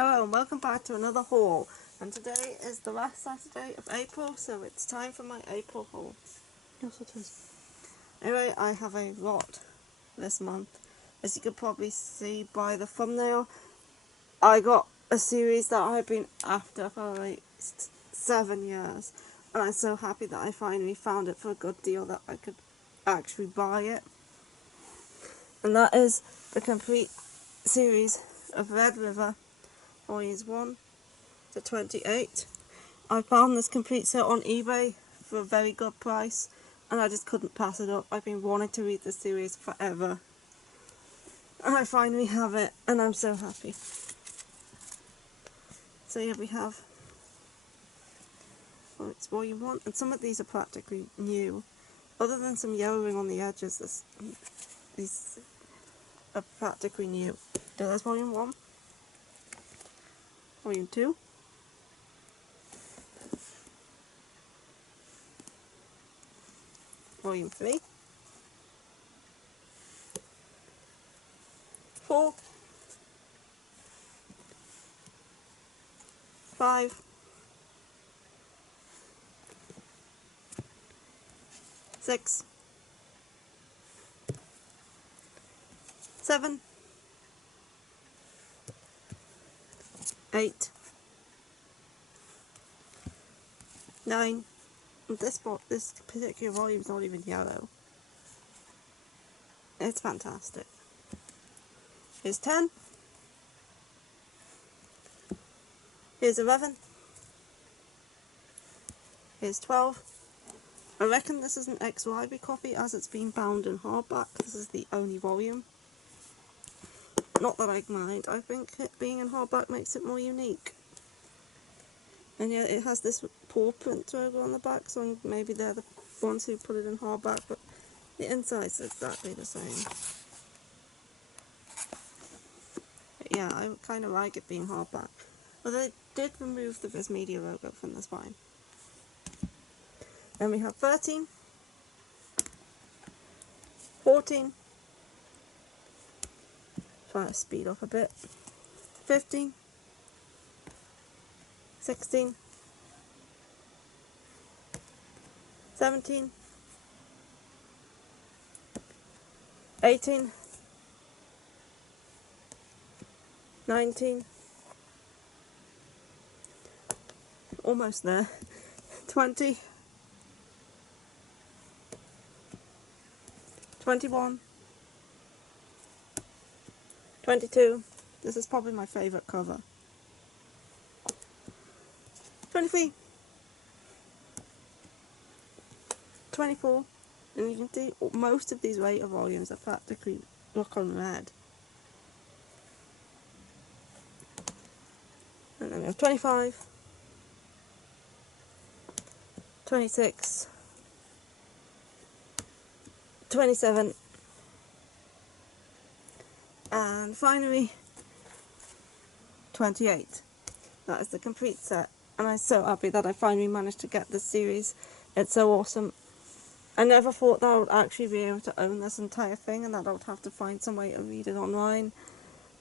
Hello and welcome back to another haul, and today is the last Saturday of April, so it's time for my April haul. Yes it is. Anyway, I have a lot this month. As you could probably see by the thumbnail, I got a series that I've been after for like 7 years, and I'm so happy that I finally found it for a good deal that I could actually buy it. And that is the complete series of Red River Volumes 1 to 28. I found this complete set on eBay for a very good price, and I just couldn't pass it up. I've been wanting to read this series forever, and I finally have it, and I'm so happy. So here we have, well, it's volume 1, and some of these are practically new. Other than some yellowing on the edges, these are practically new. So there's volume 1, volume 2, volume 3, 4, 5, 6, 7, 8, 9, and this particular volume is not even yellow. It's fantastic. Here's 10. Here's 11. Here's 12. I reckon this is an ex-library copy as it's been bound in hardback. This is the only volume. Not that I mind, I think it being in hardback makes it more unique. And yeah, it has this paw print logo on the back, so maybe they're the ones who put it in hardback, but the inside's exactly the same. But yeah, I kind of like it being hardback. Although they did remove the Viz Media logo from the spine. Then we have 13, 14, try to speed up a bit, 15, 16, 17, 18, 19, almost there, 20, 21, 22, this is probably my favourite cover, 23, 24, and you can see most of these later volumes are practically look on red. And then we have 25, 26, 27, and finally 28. That is the complete set, and I'm so happy that I finally managed to get this series. It's so awesome. I never thought that I would actually be able to own this entire thing and that I would have to find some way to read it online,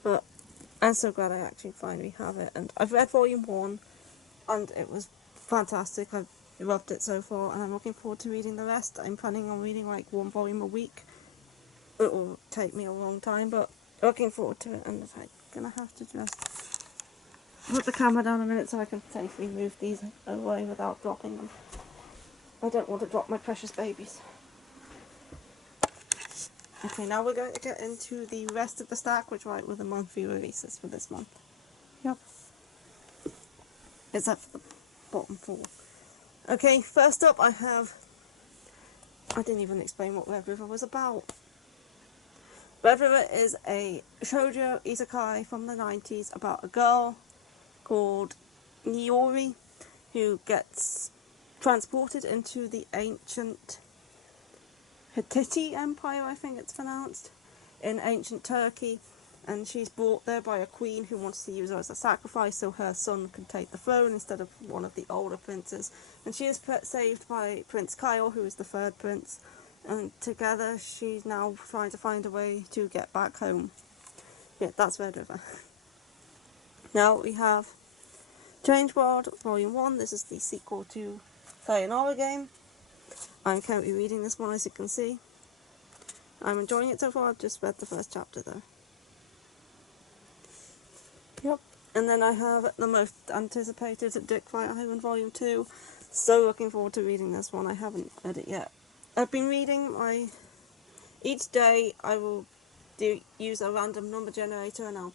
but I'm so glad I actually finally have it. And I've read volume 1 and it was fantastic. I've loved it so far, and I'm looking forward to reading the rest. I'm planning on reading like 1 volume a week. It will take me a long time, but looking forward to it. And I'm gonna have to just put the camera down a minute so I can safely move these away without dropping them. I don't want to drop my precious babies. Okay, now we're going to get into the rest of the stack, which were the monthly releases for this month. Yep. Except for the bottom 4. Okay, first up I didn't even explain what Red River was about. Red River is a shoujo isekai from the 90s about a girl called Niori who gets transported into the ancient Hittite Empire, I think it's pronounced, in ancient Turkey, and she's brought there by a queen who wants to use her as a sacrifice so her son can take the throne instead of one of the older princes. And she is saved by Prince Kyle, who is the 3rd prince, and together she's now trying to find a way to get back home. Yeah, that's Red River. Now we have Changeboard Volume 1. This is the sequel to Sayonara game. I'm currently reading this one, as you can see. I'm enjoying it so far. I've just read the first chapter though. Yep. And then I have the most anticipated Dick Fight Island Volume 2. So looking forward to reading this one. I haven't read it yet. I've been reading each day I will use a random number generator and I'll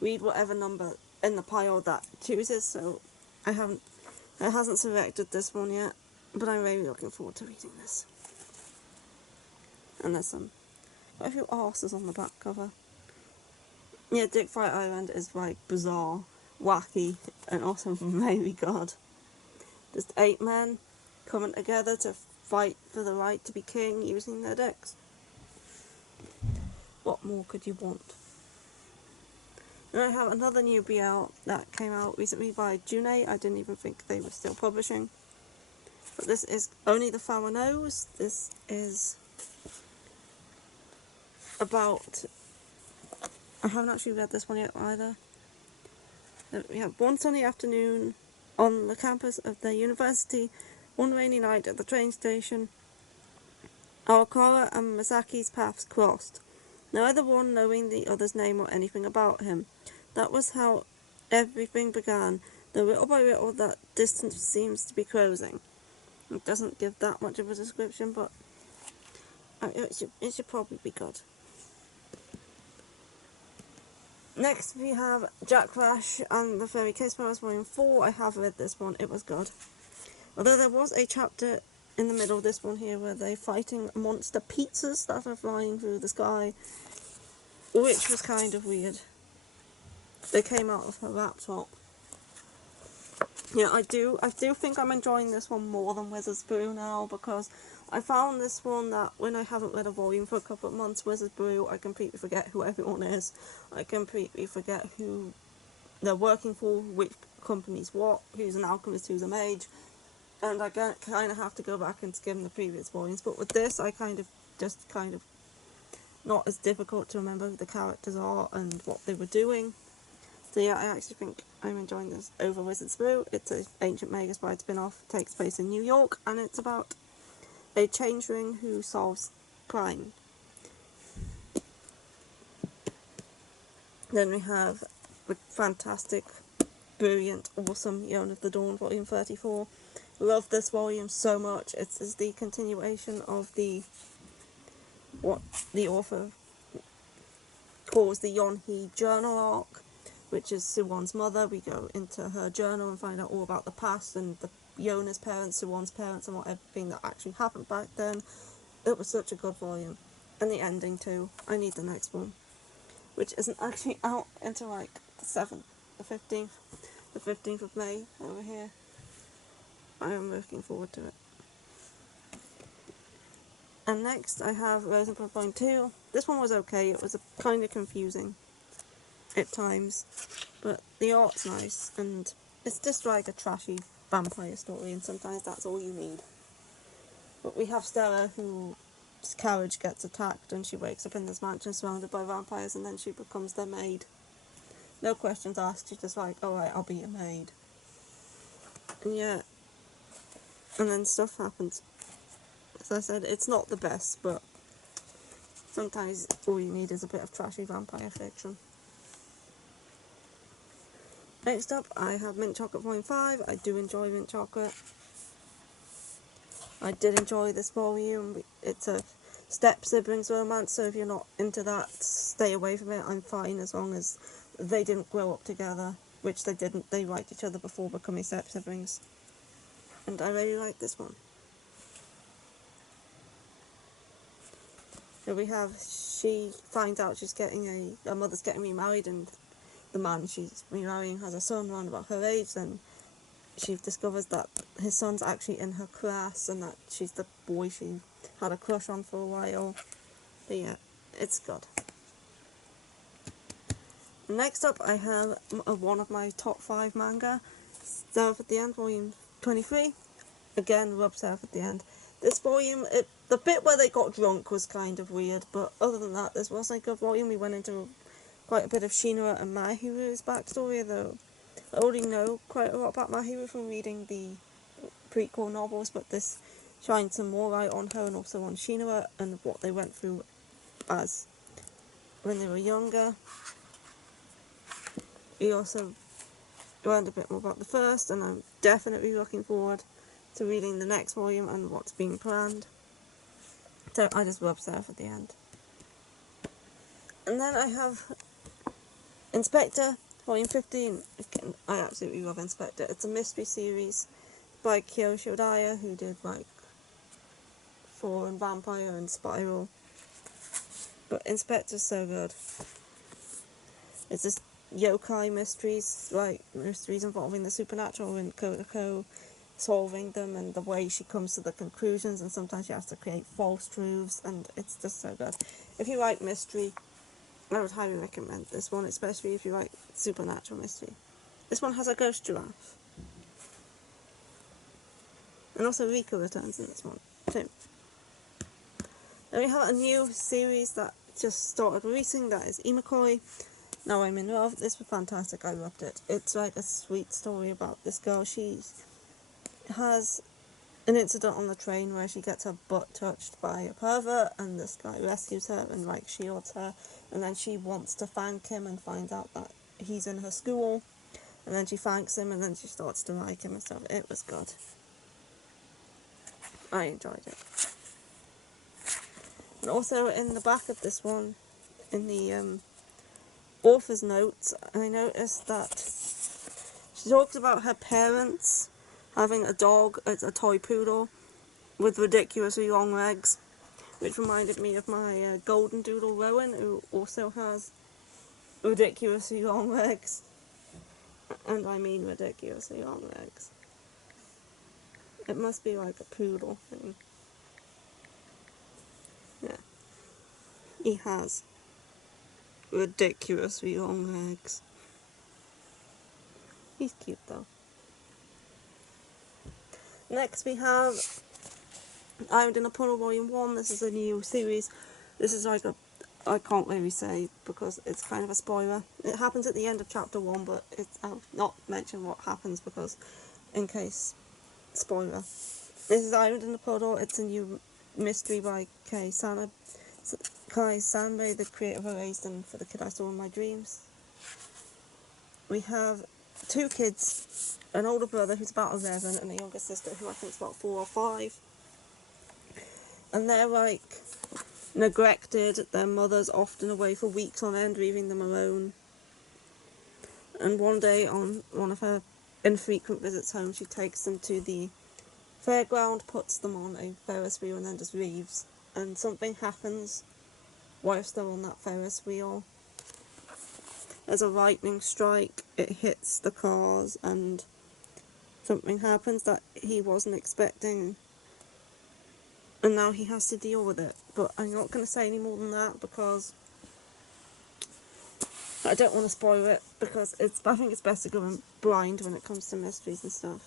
read whatever number in the pile that chooses, so it hasn't selected this one yet, but I'm really looking forward to reading this. And there's quite a few arses on the back cover. Yeah, Dick Fight Island is like bizarre, wacky, and also really good. Just 8 men coming together to fight for the right to be king using their dicks. What more could you want? And I have another new BL that came out recently by Joan. I didn't even think they were still publishing. But this is Only the Flower Knows. This is about... I haven't actually read this one yet either. We have one sunny afternoon on the campus of their university, one rainy night at the train station, Aokara and Misaki's paths crossed, neither one knowing the other's name or anything about him. That was how everything began, though little by little that distance seems to be closing. It doesn't give that much of a description, but it should probably be good. Next we have Jack Flash and the Fairy Case Powers Volume 4. I have read this one, it was good. Although there was a chapter in the middle of this one here where they're fighting monster pizzas that are flying through the sky, which was kind of weird. They came out of her laptop. Yeah, I do think I'm enjoying this one more than Wizard's Brew now, because I found this one that when I haven't read a volume for a couple of months, Wizard's Brew, I completely forget who everyone is. I completely forget who they're working for, which company's what, who's an alchemist, who's a mage, and I kind of have to go back and skim the previous volumes. But with this, I kind of not as difficult to remember who the characters are and what they were doing. So yeah, I actually think I'm enjoying this over Wizard's Brew. It's an Ancient Mega Sprite spin-off, takes place in New York, and it's about a changeling who solves crime. Then we have the fantastic, brilliant, awesome Joan of the Dawn, Volume 34. Love this volume so much. It's the continuation of what the author calls the Yonhee journal arc, which is Suwon's mother. We go into her journal and find out all about the past and the Yona's parents, Suwon's parents, and everything that actually happened back then. It was such a good volume. And the ending too. I need the next one, which isn't actually out until like the 7th, the 15th of May over here. I am looking forward to it. And next I have Rosenblood Volume 2. This one was okay. It was kind of confusing at times, but the art's nice, and it's just like a trashy vampire story, and sometimes that's all you need. But we have Stella, whose carriage gets attacked, and she wakes up in this mansion surrounded by vampires, and then she becomes their maid. No questions asked, she's just like, alright, I'll be your maid. And yeah, and then stuff happens. As I said, it's not the best, but sometimes all you need is a bit of trashy vampire fiction. Next up, I have Mint Chocolate Volume 5. I do enjoy Mint Chocolate. I did enjoy this volume. It's a step-siblings romance, so if you're not into that, stay away from it. I'm fine as long as they didn't grow up together, which they didn't. They liked each other before becoming step-siblings. And I really like this one. Here we have, she finds out her mother's getting remarried, and the man she's remarrying has a son around about her age. Then she discovers that his son's actually in her class, and that she's the boy she had a crush on for a while. But yeah, it's good. Next up, I have one of my top 5 manga, Seraph at the End, Volume 23. Again, love Seraph at the End. This volume, the bit where they got drunk was kind of weird, but other than that, this was a good volume. We went into quite a bit of Shinra and Mahiru's backstory, though I already know quite a lot about Mahiru from reading the prequel novels, but this shines some more light on her and also on Shinra and what they went through as when they were younger. We also learned a bit more about the first, and I'm definitely looking forward to reading the next volume and what's being planned. So I just love Surf at the end. And then I have Inspector, Volume 15. Again, I absolutely love Inspector. It's a mystery series by Kiyoshi Odaya, who did like Four and Vampire and Spiral. But Inspector's so good. It's just yokai mysteries, like mysteries involving the supernatural, and Kodako solving them, and the way she comes to the conclusions, and sometimes she has to create false truths, and it's just so good. If you like mystery, I would highly recommend this one, especially if you like supernatural mystery. This one has a ghost giraffe. And also Rika returns in this one too. Then we have a new series that just started releasing, that is Imakoi. Now I'm in love. This was fantastic, I loved it. It's like a sweet story about this girl. She has an incident on the train where she gets her butt touched by a pervert, and this guy rescues her and like shields her, and then she wants to thank him and finds out that he's in her school, and then she thanks him, and then she starts to like him and stuff. It was good. I enjoyed it. And also in the back of this one, in the author's notes, I noticed that she talks about her parents having a dog, it's a toy poodle, with ridiculously long legs, which reminded me of my golden doodle Rowan, who also has ridiculously long legs. And I mean ridiculously long legs. It must be like a poodle thing. Yeah. He has ridiculously long legs. He's cute though. Next we have Ironed in a Poodle Volume 1. This is a new series. This is like a, I can't really say because it's kind of a spoiler. It happens at the end of chapter 1, but I'll not mention what happens because, in case, spoiler. This is Ironed in a Puddle. It's a new mystery by Kai Sanbe, the creator of Erased For the Kid I Saw in My Dreams. We have two kids, an older brother who's about 11 and a younger sister who I think is about 4 or 5. And they're like neglected. Their mother's often away for weeks on end, leaving them alone. And one day on one of her infrequent visits home, she takes them to the fairground, puts them on a Ferris wheel and then just leaves. And something happens whilst they're on that Ferris wheel. There's a lightning strike, it hits the cars, and something happens that he wasn't expecting. And now he has to deal with it. But I'm not going to say any more than that because I don't want to spoil it, because I think it's best to go in blind when it comes to mysteries and stuff.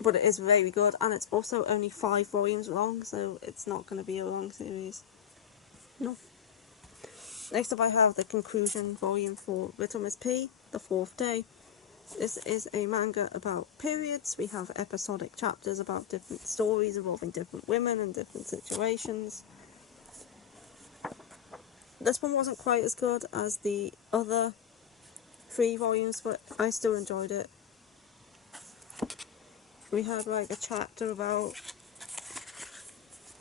But it is very good, and it's also only 5 volumes long, so it's not going to be a long series. No. Next up I have the conclusion volume for Little Miss P, The Fourth Day. This is a manga about periods. We have episodic chapters about different stories involving different women and different situations. This one wasn't quite as good as the other 3 volumes, but I still enjoyed it. We had like a chapter about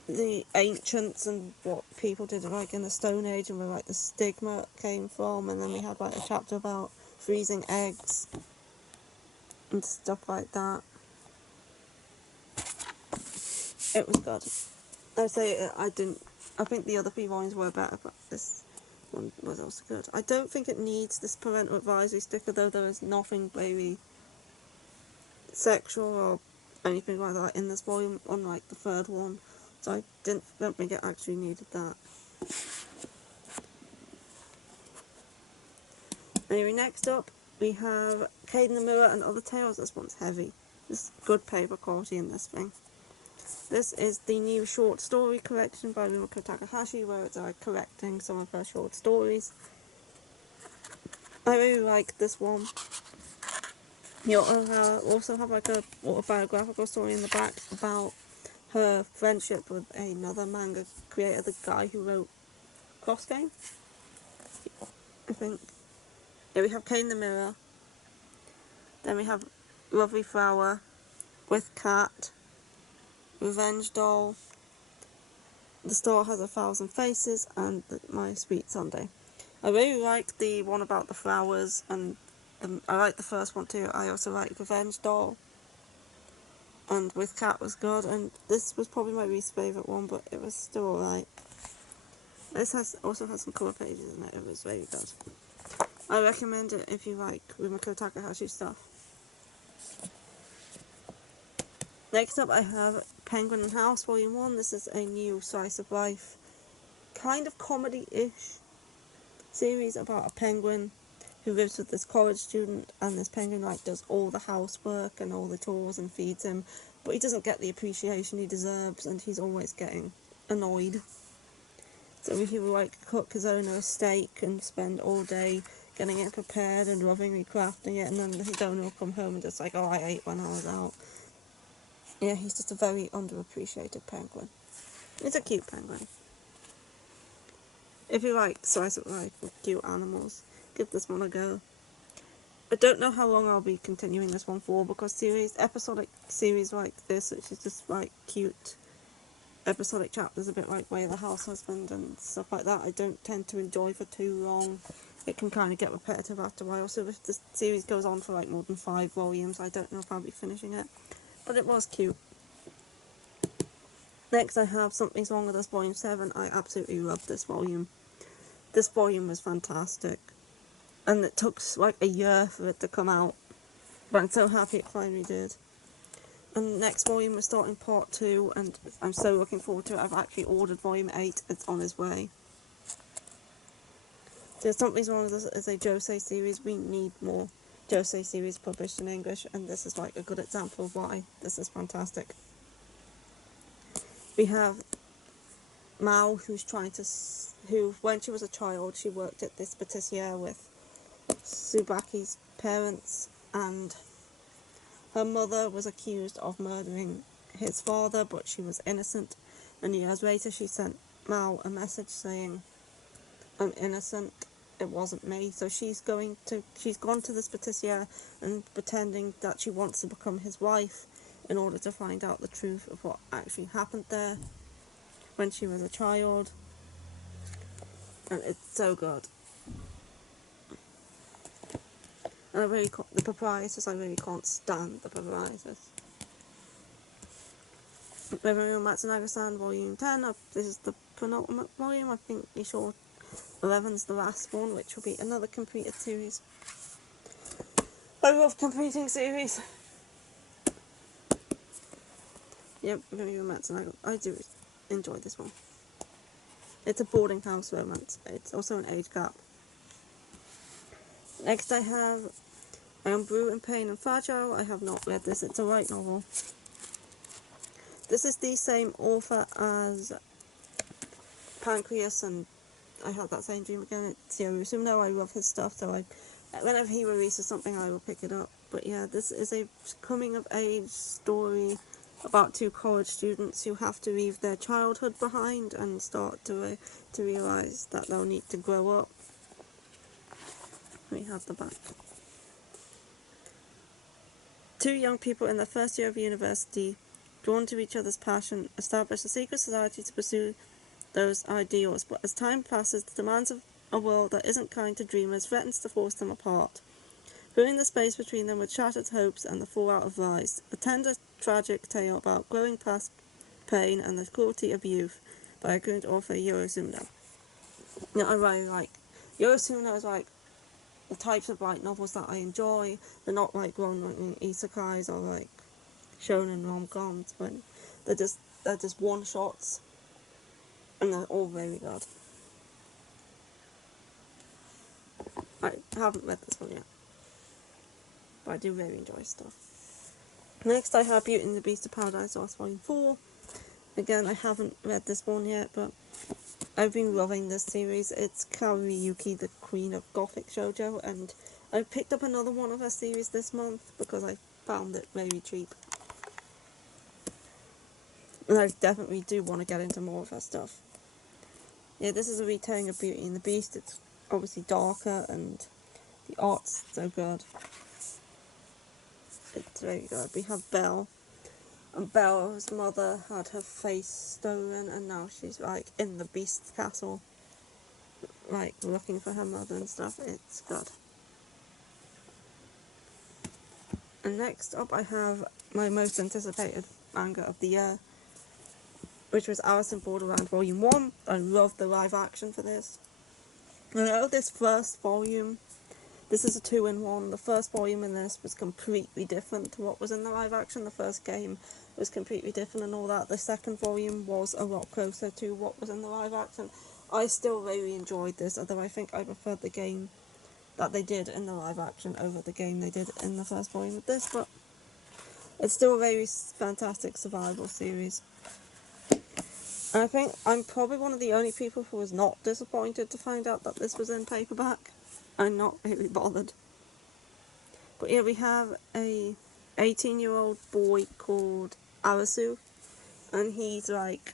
the ancients and what people did like in the Stone Age and where like the stigma came from, and then we had like a chapter about freezing eggs and stuff like that. It was good. I'd say I think the other 3 volumes were better, but this one was also good. I don't think it needs this parental advisory sticker, though. There is nothing very sexual or anything like that in this volume, unlike the 3rd one. So I don't think it actually needed that. Anyway, next up we have Cade in the Mirror and Other Tales. This one's heavy. There's good paper quality in this thing. This is the new short story collection by Takahashi, where it's collecting some of her short stories. I really like this one. You also have like a autobiographical story in the back about her friendship with another manga creator, the guy who wrote Cross Game, I think. Yeah, we have Kane the Mirror. Then we have Lovely Flower, With Cat, Revenge Doll, The Store Has 1,000 Faces, and My Sweet Sunday. I really like the one about the flowers, and I like the first one too. I also like Revenge Doll, and With Cat was good, and this was probably my least favourite one, but it was still alright. This also has some colour pages in it. It was very good. I recommend it if you like Rumiko Takahashi stuff. Next up I have Penguin and House Volume 1. This is a new slice of life, kind of comedy-ish series about a penguin who lives with this college student, and this penguin like does all the housework and all the chores and feeds him, but he doesn't get the appreciation he deserves, and he's always getting annoyed. So he will like cook his own steak and spend all day getting it prepared and lovingly crafting it, and then his owner will come home and just like, oh, I ate when I was out. Yeah, he's just a very underappreciated penguin. It's a cute penguin. If you like slice of life with cute animals, give this one a go. I don't know how long I'll be continuing this one for, because episodic series like this, which is just like cute episodic chapters, a bit like Way of the House Husband and stuff like that, I don't tend to enjoy for too long. It can kind of get repetitive after a while, so if the series goes on for like more than 5 volumes, I don't know if I'll be finishing it. But it was cute. Next I have Something's Wrong With Us Volume 7. I absolutely loved this volume. This volume was fantastic. And it took like a year for it to come out. But I'm so happy it finally did. And the next volume is starting part 2, and I'm so looking forward to it. I've actually ordered volume 8, it's on its way. There's Something's Wrong With Us as a Josei series. We need more Josei series published in English, and this is like a good example of why this is fantastic. We have Mao, who when she was a child, she worked at this patissiere with Tsubaki's parents, and her mother was accused of murdering his father, but she was innocent, and years later she sent Mao a message saying, I'm innocent, it wasn't me. So she's gone to this patissiere and pretending that she wants to become his wife in order to find out the truth of what actually happened there when she was a child. And it's so good. And the proprietors, I really can't stand the proprietors. Reverie Matsunaga-san, Volume 10. This is the penultimate volume. I think you sure 11's the last one, which will be another completed series. I love completing series. Yep, Reverie Matsunaga. I do enjoy this one. It's a boarding house romance. It's also an age gap. Next I have I Am Brew in Pain and Fragile. I have not read this. It's a light novel. This is the same author as Pancreas, and I had that same dream again. It's Yorusuno. I love his stuff, so whenever he releases something, I will pick it up. But yeah, this is a coming-of-age story about 2 college students who have to leave their childhood behind and start to realise that they'll need to grow up. We have the back. 2 young people in their first year of university, drawn to each other's passion, establish a secret society to pursue those ideals, but as time passes, the demands of a world that isn't kind to dreamers threatens to force them apart, filling the space between them with shattered hopes and the fallout of lies. A tender, tragic tale about growing past pain and the cruelty of youth by a good author, Yorusuno. Now, I really like Yorusuno is like the types of like novels that I enjoy. They're not like long isekais or like shonen rom-coms, but they're just one-shots, and they're all very good. I haven't read this one yet, but I do really enjoy stuff. Next I have Beauty and the Beast of Paradise Lost Volume 4. Again, I haven't read this one yet, but I've been loving this series. It's Kariyuki, the Queen of Gothic Shoujo, and I picked up another one of her series this month because I found it very cheap. And I definitely do want to get into more of her stuff. Yeah, this is a retelling of Beauty and the Beast. It's obviously darker and the art's so good. It's very good. We have Belle. And Belle's mother had her face stolen and now she's like in the Beast's castle. Like looking for her mother and stuff. It's good. And next up I have my most anticipated manga of the year, which was Alice in Borderland Volume 1. I loved the live action for this. I know this first volume, this is a 2-in-1. The first volume in this was completely different to what was in the live action. The first game was completely different and all that. The second volume was a lot closer to what was in the live action. I still really enjoyed this, although I think I preferred the game that they did in the live action over the game they did in the first volume of this, but it's still a very fantastic survival series. And I think I'm probably one of the only people who was not disappointed to find out that this was in paperback. I'm not really bothered. But yeah, we have a 18-year-old boy called Arasu, and he's like,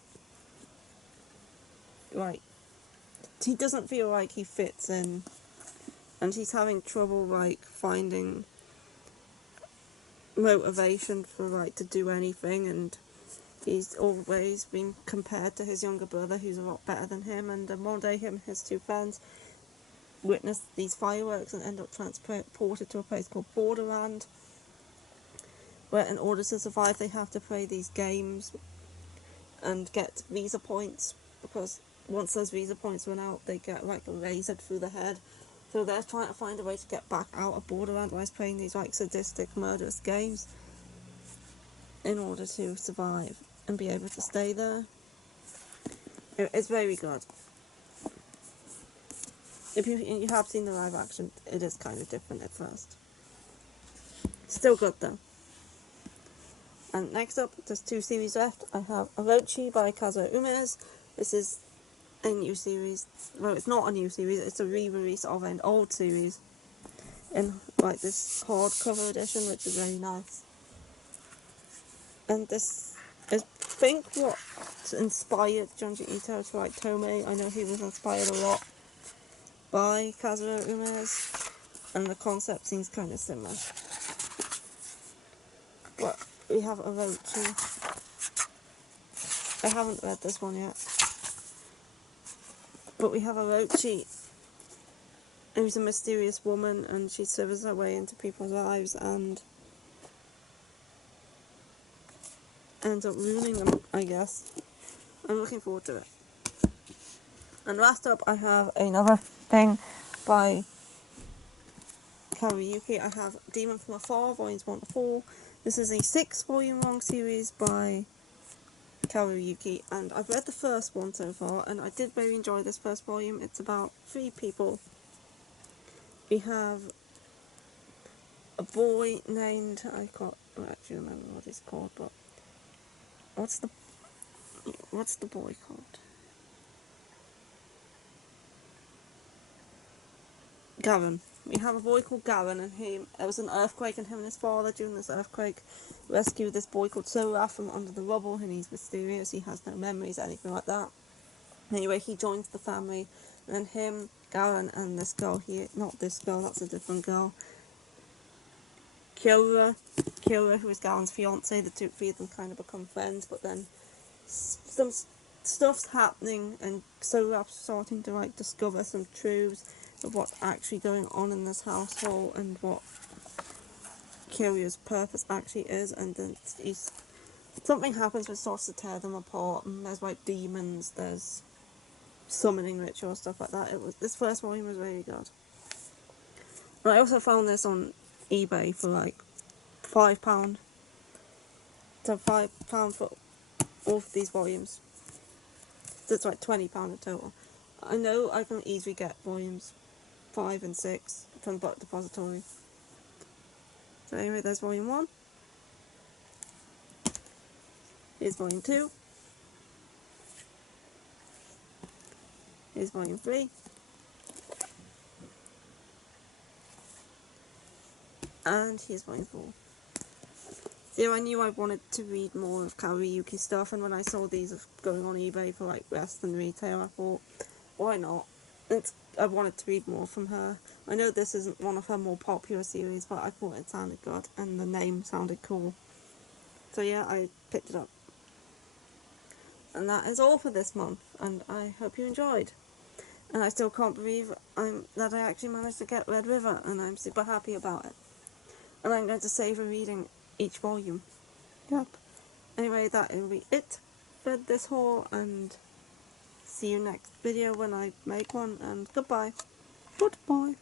he doesn't feel like he fits in, and he's having trouble like finding motivation for like to do anything, and he's always been compared to his younger brother who's a lot better than him, and one day him and his two friends witness these fireworks and end up transported to a place called Borderland, where in order to survive they have to play these games and get visa points, because once those visa points run out they get like lasered through the head. So they're trying to find a way to get back out of Borderland whilst playing these like sadistic murderous games in order to survive and be able to stay there. It's very good. If you have seen the live action, it is kind of different at first. Still good though. And next up, there's 2 series left. I have Orochi by Kazuo Umezu. This is a new series. Well, it's not a new series, it's a re-release of an old series in like this hardcover edition, which is very nice. And this is, I think, what inspired Junji Ito to write Tomei. I know he was inspired a lot by Kazuo Umezu, and the concept seems kind of similar. But we have Orochi. I haven't read this one yet. But we have Orochi, who's a mysterious woman, and she slithers her way into people's lives and ends up ruining them, I guess. I'm looking forward to it. And last up, I have another thing by Kariyuki. I have Demon from Afar, volumes 1 to 4. This is a 6-volume long series by Kariyuki, and I've read the first one so far, and I did very enjoy this first volume. It's about 3 people. We have a boy named, I can't actually remember what he's called, but what's the boy called? Gavin. We have a boy called Gavin, and there was an earthquake, and him and his father during this earthquake rescued this boy called Sora from under the rubble, and he's mysterious, he has no memories, anything like that. Anyway, he joins the family, and then him, Gavin, and this girl here, not this girl, that's a different girl, Kira, who is Gavin's fiance, the 3 of them kind of become friends, but then some stuff's happening, and Sora's starting to like discover some truths of what's actually going on in this household and what Kira's purpose actually is, and then something happens which starts to tear them apart, and there's like demons, there's summoning rituals, stuff like that. This first volume was really good. And I also found this on eBay for like £5. So £5 for all of these volumes. So it's like £20 in total. I know I can easily get volumes 5 and 6 from Book Depository. So anyway, there's volume 1. Here's volume 2. Here's volume 3. And here's volume 4. So I knew I wanted to read more of Kawayuki stuff, and when I saw these going on eBay for like less than retail, I thought, why not? I wanted to read more from her. I know this isn't one of her more popular series, but I thought it sounded good, and the name sounded cool. So yeah, I picked it up. And that is all for this month, and I hope you enjoyed. And I still can't believe that I actually managed to get Red River, and I'm super happy about it. And I'm going to savour reading each volume. Yep. Anyway, that will be it for this haul, and see you next video when I make one, and goodbye. Goodbye.